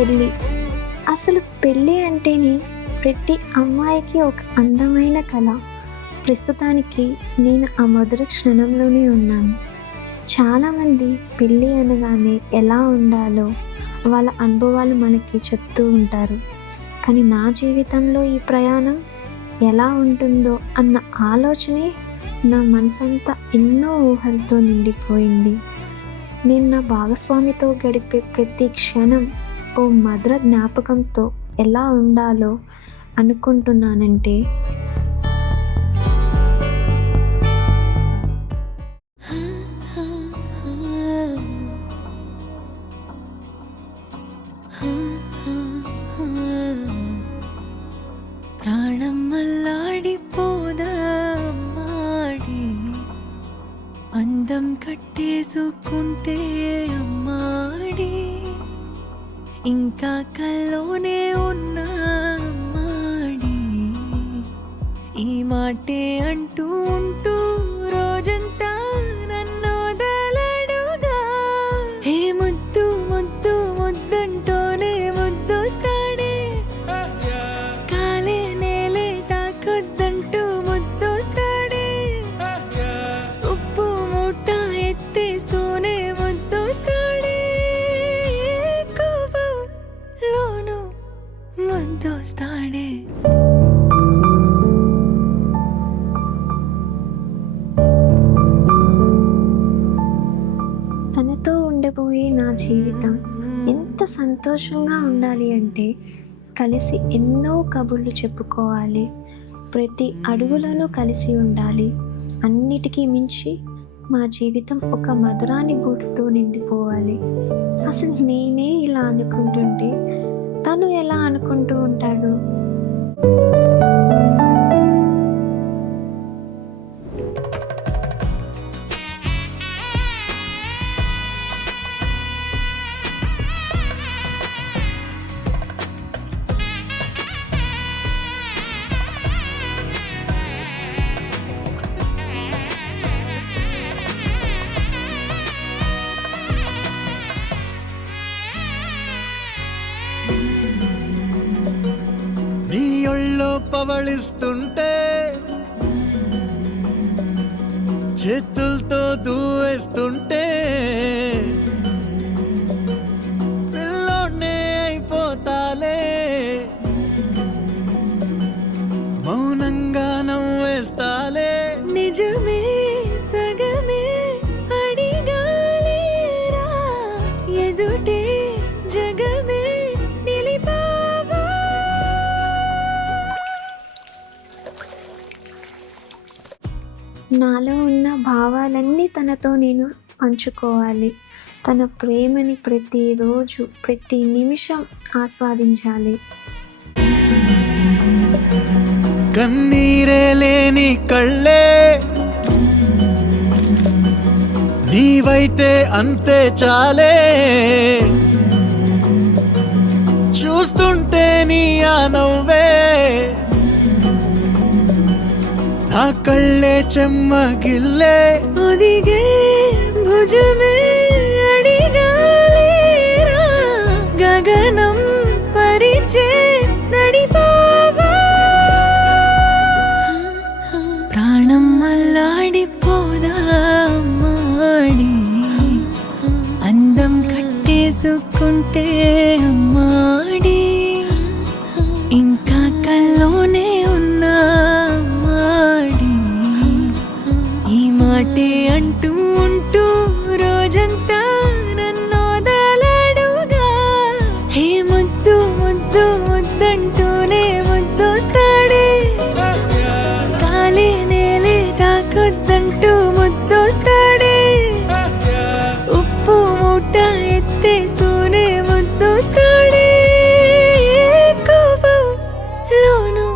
పెళ్ళి. అసలు పెళ్ళి అంటేనే ప్రతి అమ్మాయికి ఒక అందమైన కళ. ప్రస్తుతానికి నేను ఆ మధుర క్షణంలోనే ఉన్నాను. చాలామంది పెళ్ళి అనగానే ఎలా ఉండాలో వాళ్ళ అనుభవాలు మనకి చెప్తూ ఉంటారు. కానీ నా జీవితంలో ఈ ప్రయాణం ఎలా ఉంటుందో అన్న ఆలోచనే నా మనసంతా ఎన్నో ఊహలతో నిండిపోయింది. నేను నా భాగస్వామితో గడిపే ప్రతి క్షణం ఓ మధుర జ్ఞాపకంతో ఎలా ఉండాలో అనుకుంటున్నానంటే ప్రాణం మల్లాడిపోదా అమ్మాడి, అందం కట్టేసుకుంటే అమ్మాడి, ఇంకా కల్లోనే ఉన్నా అమ్మాడి, ఈ మాటే అంటూ ఉంటూ రోజంతా నన్ను వదలడుగా. హే ముద్దు ముద్దు ముద్దంటూనే ముద్దొస్తాడే, కాలే నేలే తాకొద్దంటూ ముద్దొస్తాడే, ఉప్పు మూట ఎత్తేస్తూనే ముద్దొస్తాడే, కోపంలోను ముద్దొస్తాడే. తనతో ఉండబోయే నా జీవితం ఎంత సంతోషంగా ఉండాలి అంటే కలిసి ఎన్నో కబుర్లు చెప్పుకోవాలి, ప్రతి అడుగులోనూ కలిసి ఉండాలి. అన్నిటికీ మించి మా జీవితం ఒక మధురానుభూతితో నిండిపోవాలి. అసలు నేనే ఇలా అనుకుంటుంటే తను ఎలా అనుకుంటూ ఉంటాడు? నీ ఒళ్ళో పవళిస్తుంటే చేతులతో దూవేస్తుంటే పిల్లోనే అయిపోతాలే, మౌనంగా నవ్వేస్తాలే. నిజమే సగమే అడిగాలేరా, ఎదుటే జగమే నిలిపావా. నాలో ఉన్న భావాలన్నీ తనతో నేను పంచుకోవాలి. తన ప్రేమని ప్రతిరోజు ప్రతి నిమిషం ఆస్వాదించాలి. కన్నీరే లేని కళ్ళే నీవైతే అంతే చాలే, చూస్తుంటే నీ ఆ నవ్వే నా కళ్ళే చెమ్మగిల్లే. ఒదిగే భుజమే అడిగాలేరా, గగనం పరిచే నడిపావా. ప్రాణం మల్లాడిపోదా అమ్మాడి, అందం కట్టేసుకుంటే అమ్మాడి, ఇంకా కల్లోనే ఉన్నా అమ్మాడి, ఈ మాటే అంటూ ఉంటూ రోజంతా నన్ను వదలడుగా. హే ముద్దు ముద్దు ముద్దంటూనే ముద్దొస్తాడే, కాలే నేలే తాకొద్దంటూ ముద్దొస్తాడే, ఉప్పు మూట ఎత్తేస్తూనే ముద్దొస్తాడే, కోపంలోను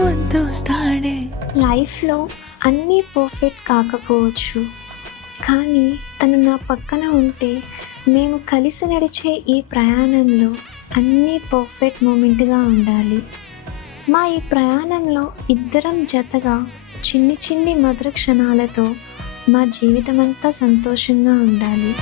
ముద్దొస్తాడే. లైఫ్లో అన్నీ పర్ఫెక్ట్ కాకపోవచ్చు, కానీ తను నా పక్కన ఉంటే మేము కలిసి నడిచే ఈ ప్రయాణంలో అన్నీ పర్ఫెక్ట్ మూమెంట్గా ఉండాలి. మా ఈ ప్రయాణంలో ఇద్దరం జతగా చిన్ని చిన్ని మధుర క్షణాలతో మా జీవితమంతా సంతోషంగా ఉండాలి.